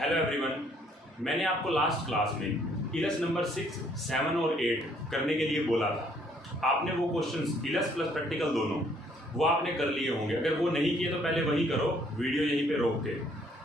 Hello everyone, मैंने आपको last class में इलस नंबर 6, 7 और 8 करने के लिए बोला था। आपने वो क्वेश्चंस इलस प्लस प्रैक्टिकल दोनों वो आपने कर लिए होंगे। अगर वो नहीं किए तो पहले वही करो, वीडियो यहीं पे रोक के,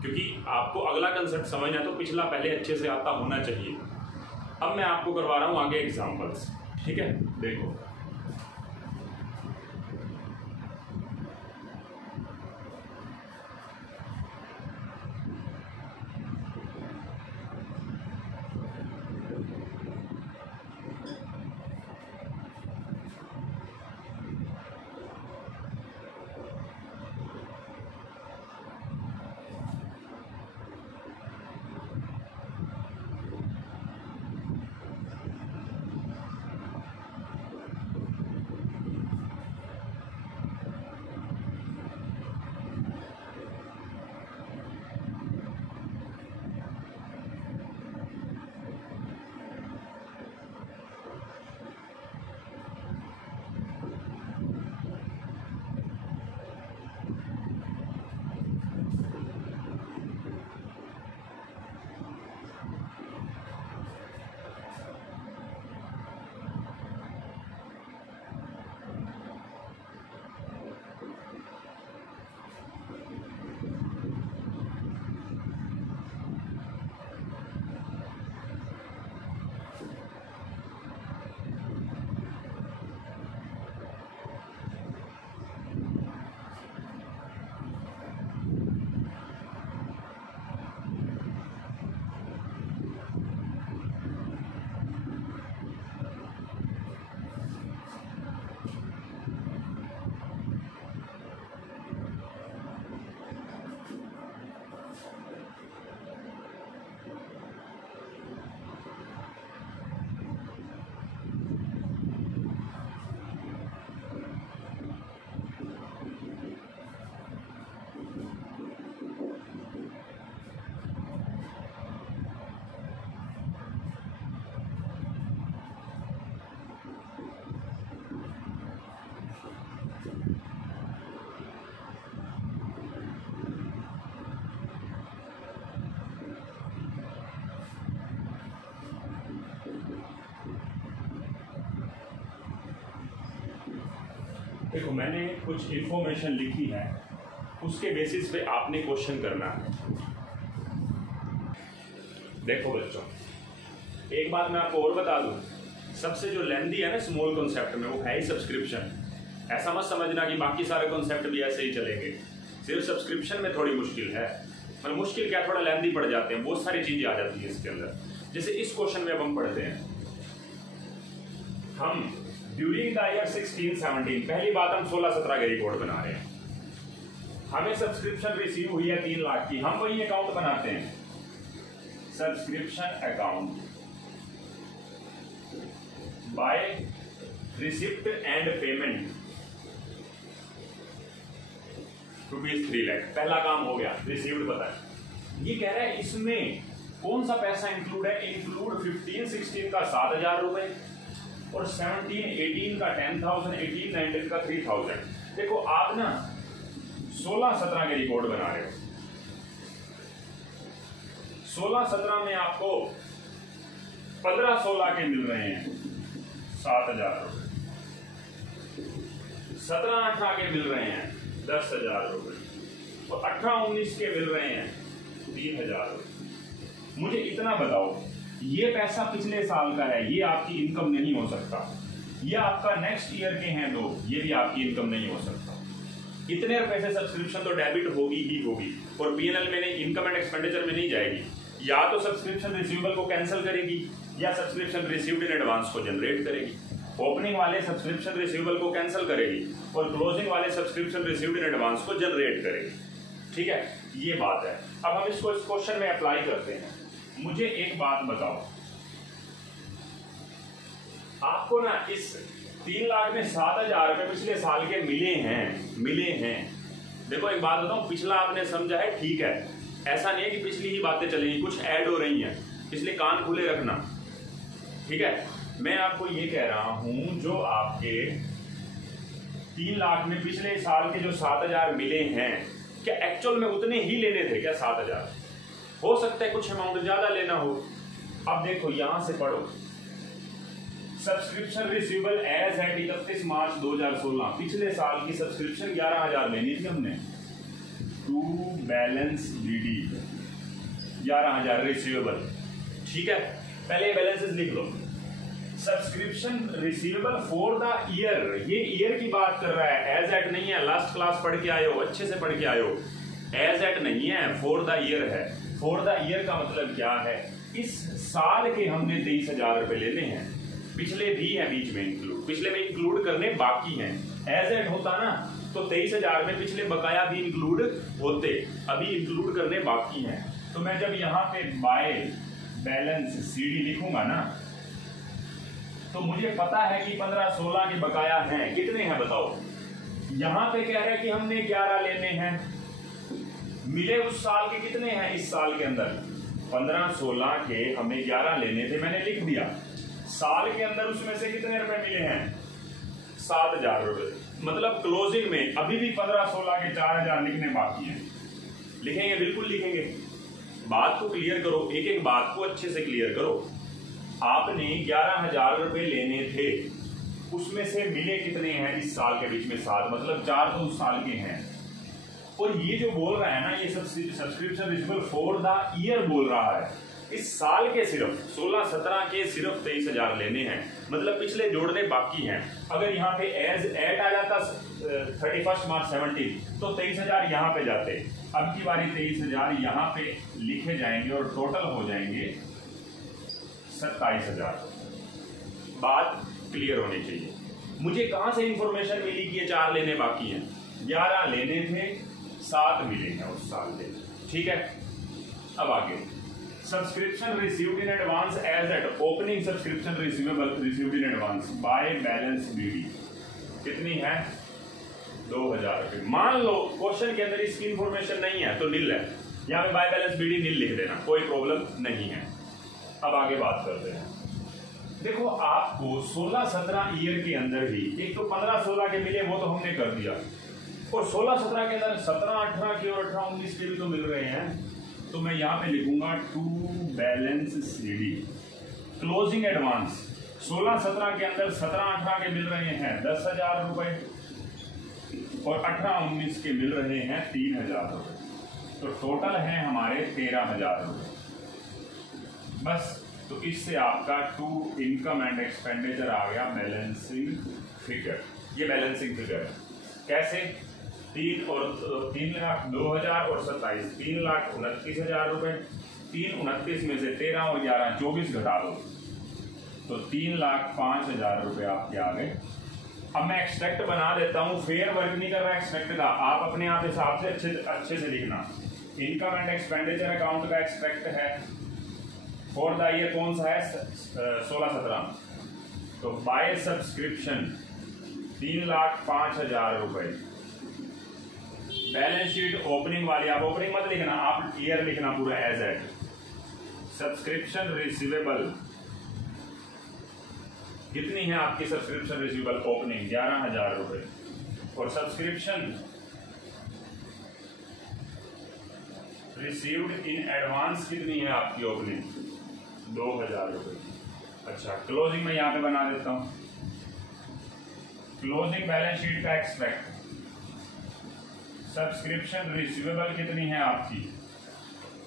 क्योंकि आपको अगला कंसेप्ट समझना है तो पिछला पहले अच्छे से आता होना चाहिए। अब मैं आपको करवा रहा हूँ आगे एग्जाम्पल्स, ठीक है। देखो देखो मैंने कुछ इन्फॉर्मेशन लिखी है, उसके बेसिस पे आपने क्वेश्चन करना है। देखो बच्चों, एक बात मैं आपको और बता दूं, सबसे जो लेंदी है ना स्मॉल कॉन्सेप्ट में, वो है ही सब्सक्रिप्शन। ऐसा मत समझना कि बाकी सारे कॉन्सेप्ट भी ऐसे ही चलेंगे, सिर्फ सब्सक्रिप्शन में थोड़ी मुश्किल है। मतलब मुश्किल क्या, थोड़ा लेंदी पड़ जाते हैं, बहुत सारी चीजें आ जाती है इसके अंदर। जैसे इस क्वेश्चन में अब हम पढ़ते हैं, हम ड्यूरिंग द ईयर 16-17, पहली बात हम 16-17 के रिकॉर्ड बना रहे हैं। हमें सब्सक्रिप्शन रिसीव हुई है 3 लाख की, हम वही अकाउंट बनाते हैं, subscription account by receipt and payment ₹3 lakh. पहला काम हो गया, रिसीव्ड पता है। ये कह रहा है इसमें कौन सा पैसा इंक्लूड है, इंक्लूड 15-16 का 7,000 रुपए और 17-18 का 10,000, 18-19 का 3,000। देखो आप ना 16-17 के रिकॉर्ड बना रहे हो। 16-17 में आपको 15-16 के मिल रहे हैं 7,000 रुपए, 17-18 के मिल रहे हैं 10,000 रुपए और 18-19 के मिल रहे हैं 3,000 रुपए। मुझे इतना बताओ, ये पैसा पिछले साल का है, ये आपकी इनकम नहीं हो सकता। ये आपका नेक्स्ट ईयर के हैं दो, ये भी आपकी इनकम नहीं हो सकता। इतने रुपए से सब्सक्रिप्शन तो डेबिट होगी ही होगी और पीएनएल में नहीं, इनकम एंड एक्सपेंडिचर में नहीं जाएगी। या तो सब्सक्रिप्शन रिसीवेबल को कैंसिल करेगी या सब्सक्रिप्शन रिसीव्ड इन एडवांस को जनरेट करेगी। ओपनिंग वाले सब्सक्रिप्शन रिसीवेबल को कैंसिल करेगी और क्लोजिंग वाले सब्सक्रिप्शन रिसीव्ड इन एडवांस को जनरेट करेगी। ठीक है, ये बात है। अब हम इसको इस क्वेश्चन में अप्लाई करते हैं। मुझे एक बात बताओ, आपको ना इस 3 लाख में 7,000 रुपए पिछले साल के मिले हैं। देखो एक बात बताऊं, पिछला आपने समझा है, ठीक है, ऐसा नहीं है कि पिछली ही बातें चलेंगी, कुछ ऐड हो रही हैं, इसलिए कान खुले रखना, ठीक है। मैं आपको ये कह रहा हूं, जो आपके 3 लाख में पिछले साल के जो 7,000 मिले हैं, क्या एक्चुअल में उतने ही लेने थे क्या? 7,000 हो सकता है कुछ अमाउंट ज्यादा लेना हो। अब देखो यहां से पढ़ो, सब्सक्रिप्शन रिसीवेबल एज एट 31 मार्च 2016, पिछले साल की सब्सक्रिप्शन 11,000 लेनी थी हमने, टू बैलेंस बीडी 11,000 रिसीवेबल। ठीक है, पहले बैलेंसेस लिख लो। Subscription receivable for the year, ये ईयर की बात कर रहा है, एज एट नहीं है। लास्ट क्लास पढ़ के आए हो, अच्छे से पढ़ के आए हो, एज एट नहीं है, फॉर द ईयर है। फॉर द ईयर का मतलब क्या है, इस साल के हमने 23,000 रुपए लेने हैं, पिछले भी है बीच में इंक्लूड, पिछले में इंक्लूड करने बाकी हैं। एज एट होता ना तो 23,000 में पिछले बकाया भी इंक्लूड होते, अभी इंक्लूड करने बाकी हैं। तो मैं जब यहाँ पे बाय बैलेंस सीडी लिखूंगा ना, तो मुझे पता है कि 15-16 के बकाया हैं। कितने हैं बताओ, यहां पे कह रहे हैं कि हमने 11 लेने हैं, मिले उस साल के कितने हैं इस साल के अंदर, 15-16 के हमें 11 लेने थे, मैंने लिख दिया। साल के अंदर उसमें से कितने रुपए मिले हैं, 7,000 रुपए। मतलब क्लोजिंग में अभी भी 15-16 के 4,000 लिखने बाकी हैं। लिखेंगे, बिल्कुल लिखेंगे। बात को क्लियर करो, एक एक बात को अच्छे से क्लियर करो। आपने 11,000 रुपए लेने थे, उसमें से मिले कितने हैं इस साल के बीच में, 7, मतलब 4 तो उस साल के हैं। और ये जो बोल रहा है ना, ये subscription receivable for the year बोल रहा है, इस साल के सिर्फ 16-17 के सिर्फ 23,000 लेने हैं, मतलब पिछले जोड़ने बाकी हैं। अगर यहाँ पे एज एट आ जाता 31 मार्च 17 तो 23,000 यहाँ पे जाते, अब की बारी 23,000 यहाँ पे लिखे जाएंगे और टोटल हो जाएंगे 27,000। बात क्लियर होनी चाहिए। मुझे कहां से इंफॉर्मेशन मिली कि ये 4 लेने बाकी हैं, 11 लेने थे, 7 मिले हैं उस साल के। ठीक है, अब आगे, subscription received in advance as at opening subscription received in advance by balance BD कितनी है, 2,000 रुपए। मान लो क्वेश्चन के अंदर इसकी इंफॉर्मेशन नहीं है तो नील है, यहाँ पे बाय बैलेंस बीडी नील लिख देना, कोई प्रॉब्लम नहीं है। अब आगे बात करते हैं। देखो आपको 16-17 ईयर के अंदर ही, एक तो 15-16 के मिले वो तो हमने कर दिया, और 16-17 के अंदर 17-18 के और 18-19 के भी तो मिल रहे हैं। तो मैं यहाँ पे लिखूंगा to balance CD closing advance 16-17 के अंदर 17-18 के मिल रहे हैं 10,000 रुपए, और 18-19 के मिल रहे हैं 3,000 रुपए, तो टोटल है हमारे 13,000 रुपए। बस, तो इससे आपका टू इनकम एंड एक्सपेंडिचर आ गया बैलेंसिंग फिगर। ये बैलेंसिंग फिगर है, कैसे, 3,02,000 और 27, 3,29,000 रुपए। 3,29 में से 13 और 11 24 घटा दो तो 3,05,000 रुपए आपके आ गए। अब मैं एक्सट्रैक्ट बना देता हूँ, फेयर वर्क नहीं कर रहा एक्सट्रैक्ट का, आप अपने आप हिसाब से अच्छे से लिखना। इनकम एंड एक्सपेंडिचर अकाउंट का एक्सट्रैक्ट है फॉर द ईयर, कौन सा है, 16-17, तो बाय सब्सक्रिप्शन 3,05,000 रुपए। बैलेंस शीट ओपनिंग वाली, आप ओपनिंग मत लिखना, आप ईयर लिखना पूरा एज एट। सब्सक्रिप्शन रिसीवेबल कितनी है आपकी, सब्सक्रिप्शन रिसीवेबल ओपनिंग 11,000 रुपए, और सब्सक्रिप्शन रिसीव्ड इन एडवांस कितनी है आपकी ओपनिंग, 2,000 रुपए। अच्छा, क्लोजिंग में यहां पे बना देता हूं, क्लोजिंग बैलेंस शीट का एक्सट्रैक्ट। सब्सक्रिप्शन रिसीवेबल कितनी है आपकी,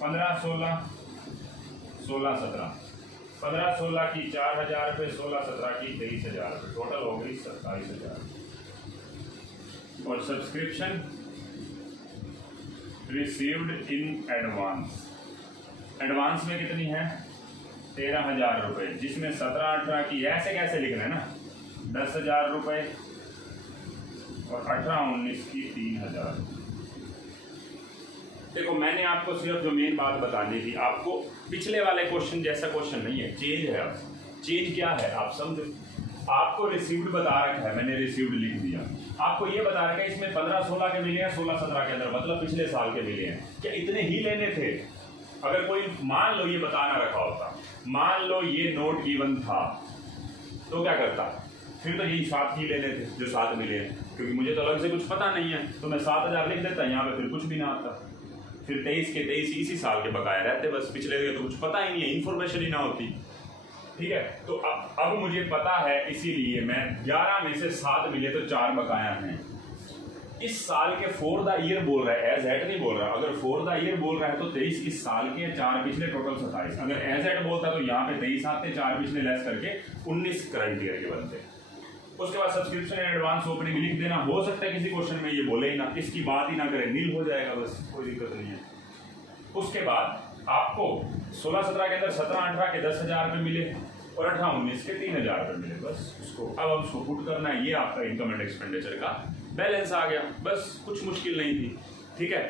15-16, 16-17, 15-16 की 4,000 रुपए, 16-17 की 23,000 रुपए, टोटल हो गई 27,000। और subscription received in advance, advance में कितनी है, 13,000 रुपए, जिसमें 17-18 की ऐसे कैसे लिखना है ना, 10,000 रुपए, और 18-19 की 3,000। देखो मैंने आपको सिर्फ जो मेन बात बतानी थी, आपको पिछले वाले क्वेश्चन जैसा क्वेश्चन नहीं है, चेंज है। अब चेंज क्या है आप समझो, आपको रिसीव्ड बता रखा है, मैंने रिसीव्ड लिख दिया। आपको ये बता रखा है इसमें 15-16 के मिले हैं, 16-17 के अंदर, मतलब पिछले साल के मिले हैं। क्या इतने ही लेने थे? अगर कोई मान लो ये बताना रखा होता, मान लो ये नोट गिवन था, तो क्या करता, फिर तो यही 7 ही लेने थे जो 7 मिले हैं, क्योंकि मुझे तो अलग से कुछ पता नहीं है, तो मैं 7,000 लिख देता, यहाँ पे फिर कुछ भी ना आता। फिर 23 के 23 इसी साल के बकाया रहते, बस पिछले के तो कुछ पता ही नहीं है, इन्फॉर्मेशन ही ना होती। ठीक है, तो अब मुझे पता है, इसीलिए मैं 11 में से 7 मिले तो 4 बकाया हैं। इस साल के फॉर द ईयर बोल रहा है, एज एट नहीं बोल रहा। अगर फॉर द ईयर बोल रहा है तो 23 इस साल के, 4 पिछले, टोटल 27। अगर एज एट बोलता तो यहाँ पे 23 आते, 4 पिछले लेस करके 19 करंट ईयर के बनते। उसके बाद सब्सक्रिप्शन एंड एडवांस ओपनिंग लिख देना। हो सकता है किसी क्वेश्चन में ये बोले ही ना, इसकी बात ही ना करें, नील हो जाएगा, बस कोई दिक्कत नहीं है। उसके बाद आपको 16-17 के अंदर 17-18 के 10,000 रुपये मिले और 18-19 के 3,000 रुपये मिले, बस उसको अब हम उसको पुट करना है। ये आपका इनकम एंड एक्सपेंडिचर का बैलेंस आ गया, बस कुछ मुश्किल नहीं थी। ठीक है,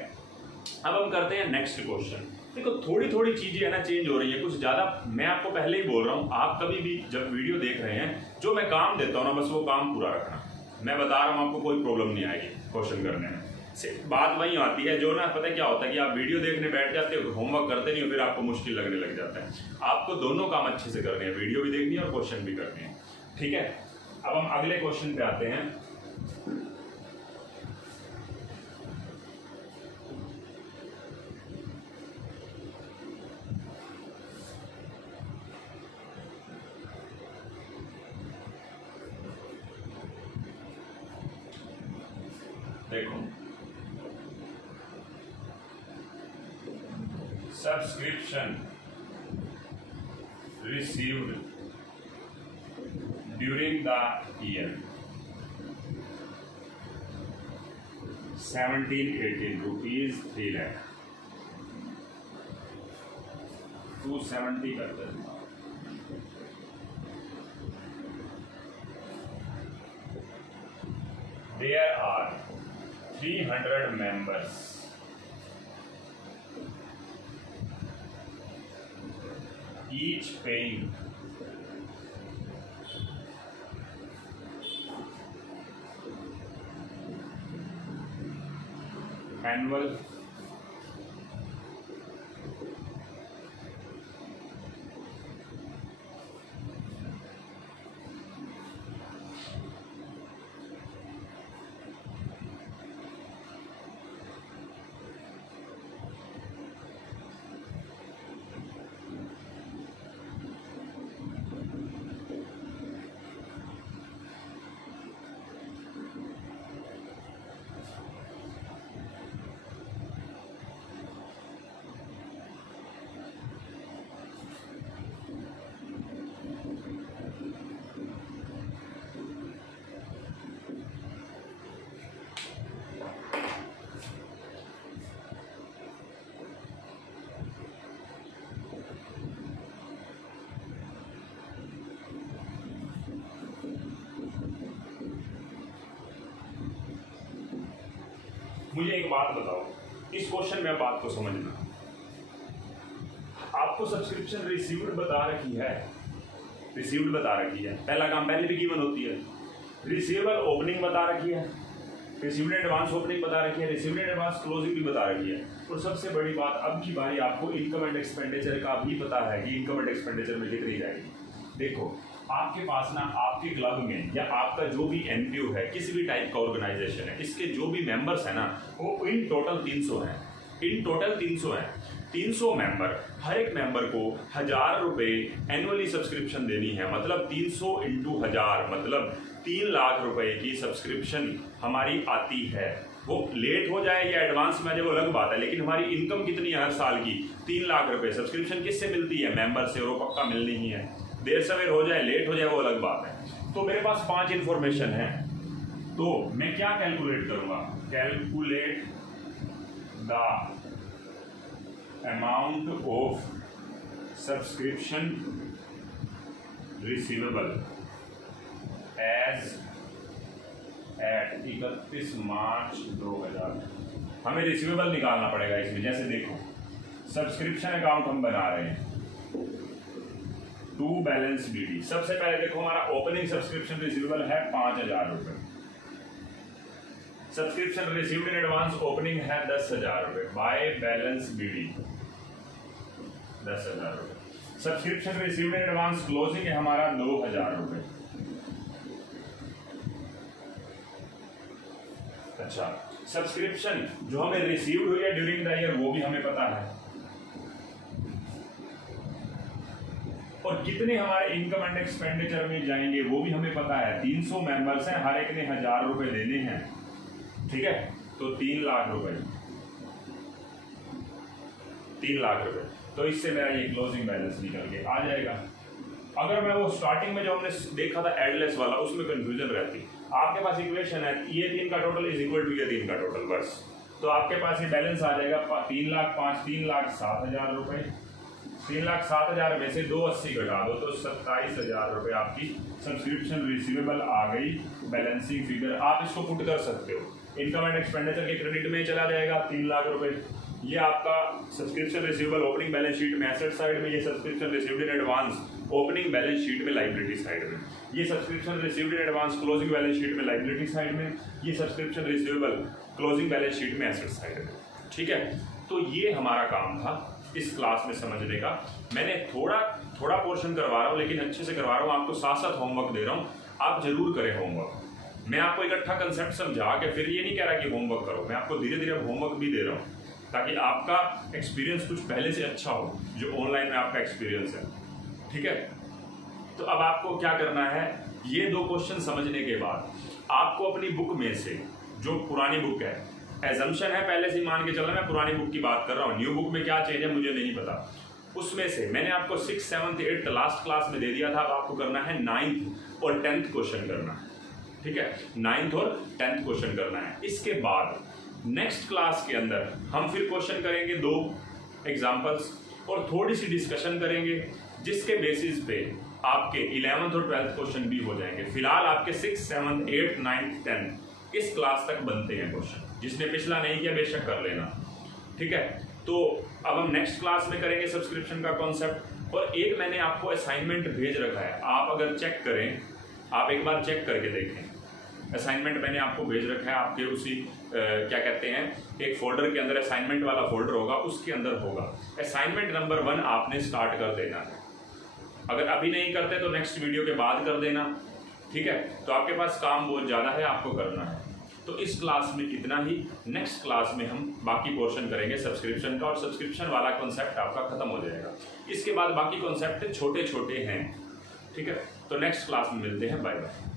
अब हम करते हैं नेक्स्ट क्वेश्चन। देखो थोड़ी थोड़ी चीजें है ना चेंज हो रही है, कुछ ज्यादा मैं आपको पहले ही बोल रहा हूँ, आप कभी भी जब वीडियो देख रहे हैं, जो मैं काम देता हूँ ना बस वो काम पूरा रखना। मैं बता रहा हूँ आपको कोई प्रॉब्लम नहीं आएगी क्वेश्चन करने में। बात वही आती है जो ना, पता है क्या होता है कि आप वीडियो देखने बैठ जाते हो, होमवर्क करते नहीं हो, फिर आपको मुश्किल लगने लग जाता है। आपको दोनों काम अच्छे से करने हैं, वीडियो भी देखनी है और क्वेश्चन भी करने हैं। ठीक है, अब हम अगले क्वेश्चन पे आते हैं। देखो subscription received during the year 17-18 rupees 3 lakh 270 करते हैं। There are 300 members. Each paying annual मुझे एक बात बताओ, इस क्वेश्चन में बात को समझना। आपको सब्सक्रिप्शन रिसीव्ड बता रखी है, रिसीव्ड बता रखी है, पहला काम पहले भी गिवन होती है। रिसीवेबल ओपनिंग बता रखी है, रिसीव्ड एडवांस ओपनिंग बता रखी है, रिसीव्ड एडवांस क्लोजिंग भी बता रखी है। और सबसे बड़ी बात, अब की बारी आपको इनकम एंड एक्सपेंडिचर का भी पता है कि इनकम एंड एक्सपेंडिचर में कितनी जाएगी। देखो आपके पास ना, आपके क्लब में या आपका जो भी एनपीओ है, किसी भी टाइप का ऑर्गेनाइजेशन है, इसके जो भी मेंबर्स है ना, वो इन टोटल 300 हैं। इन टोटल 300 हैं। 300 मेंबर, हर एक मेंबर को 1,000 रुपए एनुअली सब्सक्रिप्शन देनी है। मतलब 300 इंटू 1,000 मतलब 3 लाख रुपए की सब्सक्रिप्शन हमारी आती है। वो लेट हो जाए या एडवांस में आ जाए वो अलग बात है, लेकिन हमारी इनकम कितनी है हर साल की? 3 लाख रुपए। सब्सक्रिप्शन किससे मिलती है? मेंबर से, और वो पक्का मिलनी ही है। देर सवेर हो जाए, लेट हो जाए, वो अलग बात है। तो मेरे पास 5 इंफॉर्मेशन है, तो मैं क्या कैलकुलेट करूंगा? Calculate the amount of subscription receivable as at 31 March 2000। हमें रिसीवेबल निकालना पड़ेगा इसमें। जैसे देखो, सब्सक्रिप्शन अकाउंट हम बना रहे हैं, टू बैलेंस बीडी। सबसे पहले देखो, हमारा ओपनिंग सब्सक्रिप्शन रिसीवेबल है 5,000 रुपए। Subscription received in advance opening है 10,000 रुपए। बाय बैलेंस बीडी 10,000 रुपए। Subscription received in advance closing है हमारा 2,000 रुपए। अच्छा, सब्सक्रिप्शन जो हमें रिसीव्ड हुई है ड्यूरिंग द ईयर वो भी हमें पता है, और कितने हमारे इनकम एंड एक्सपेंडिचर में जाएंगे वो भी हमें पता है। 300 मेंबर्स हैं, हर एक ने 1000 रुपए देने हैं, ठीक है, तो 3 लाख रुपए, 3 लाख रुपए। तो इससे मेरा ये क्लोजिंग बैलेंस निकल के आ जाएगा। अगर मैं वो स्टार्टिंग में जो हमने देखा था एडलेस वाला, उसमें कंफ्यूजन रहती, आपके पास इक्वेशन है ये 3 का टोटल इज इक्वल टू ये 3 का टोटल, बस तो आपके पास ये बैलेंस आ जाएगा 3,07,000 रुपए। 3,07,000 में से 280 घटा दो तो 27,000 रुपए आपकी सब्सक्रिप्शन रिसीवेबल आ गई, बैलेंसिंग फिगर। आप इसको पुट कर सकते हो, इनकम एंड एक्सपेंडिचर के क्रेडिट में चला जाएगा 3 लाख रुपए। ये आपका subscription receivable opening balance sheet में एसेट साइड में, ये subscription received in advance opening balance sheet में लायबिलिटी साइड में, ये subscription received in advance closing balance sheet में लायबिलिटी साइड में, ये subscription receivable closing balance sheet में एसेट साइड में, ठीक है। तो ये हमारा काम था इस क्लास में समझने का। मैंने थोड़ा पोर्शन करवा रहा हूँ, लेकिन अच्छे से करवा रहा हूँ, आपको साथ साथ होमवर्क दे रहा हूँ, आप जरूर करें होमवर्क। मैं आपको इकट्ठा कंसेप्ट समझा के फिर ये नहीं कह रहा कि होमवर्क करो, मैं आपको धीरे धीरे होमवर्क भी दे रहा हूँ ताकि आपका एक्सपीरियंस कुछ पहले से अच्छा हो, जो ऑनलाइन में आपका एक्सपीरियंस है, ठीक है। तो अब आपको क्या करना है, ये 2 क्वेश्चन समझने के बाद आपको अपनी बुक में से, जो पुरानी बुक है, एजम्पशन है पहले से मान के चलना, मैं पुरानी बुक की बात कर रहा हूँ, न्यू बुक में क्या चेंज है मुझे नहीं पता, उसमें से मैंने आपको 6th 7th 8th last class में दे दिया था। अब आपको करना है 9th और 10th क्वेश्चन करना है, ठीक है, 9th और 10th क्वेश्चन करना है। इसके बाद नेक्स्ट क्लास के अंदर हम फिर क्वेश्चन करेंगे 2 एग्जाम्पल्स और थोड़ी सी डिस्कशन करेंगे, जिसके बेसिस पे आपके 11th और 12th क्वेश्चन भी हो जाएंगे। फिलहाल आपके 6th 7th 8th 9th 10th इस क्लास तक बनते हैं क्वेश्चन, जिसने पिछला नहीं किया बेशक कर लेना, ठीक है। तो अब हम नेक्स्ट क्लास में करेंगे सब्सक्रिप्शन का कॉन्सेप्ट, और एक मैंने आपको असाइनमेंट भेज रखा है, आप अगर चेक करें, आप एक बार चेक करके देखें। असाइनमेंट मैंने आपको भेज रखा है, आपके उसी क्या कहते हैं, एक फोल्डर के अंदर असाइनमेंट वाला फोल्डर होगा, उसके अंदर होगा असाइनमेंट नंबर 1, आपने स्टार्ट कर देना है। अगर अभी नहीं करते तो नेक्स्ट वीडियो के बाद कर देना, ठीक है। तो आपके पास काम बहुत ज़्यादा है, आपको करना है। तो इस क्लास में इतना ही, नेक्स्ट क्लास में हम बाकी पोर्शन करेंगे सब्सक्रिप्शन का, और सब्सक्रिप्शन वाला कॉन्सेप्ट आपका खत्म हो जाएगा। इसके बाद बाकी कॉन्सेप्ट छोटे छोटे हैं, ठीक है। तो नेक्स्ट क्लास में मिलते हैं, बाय बाय।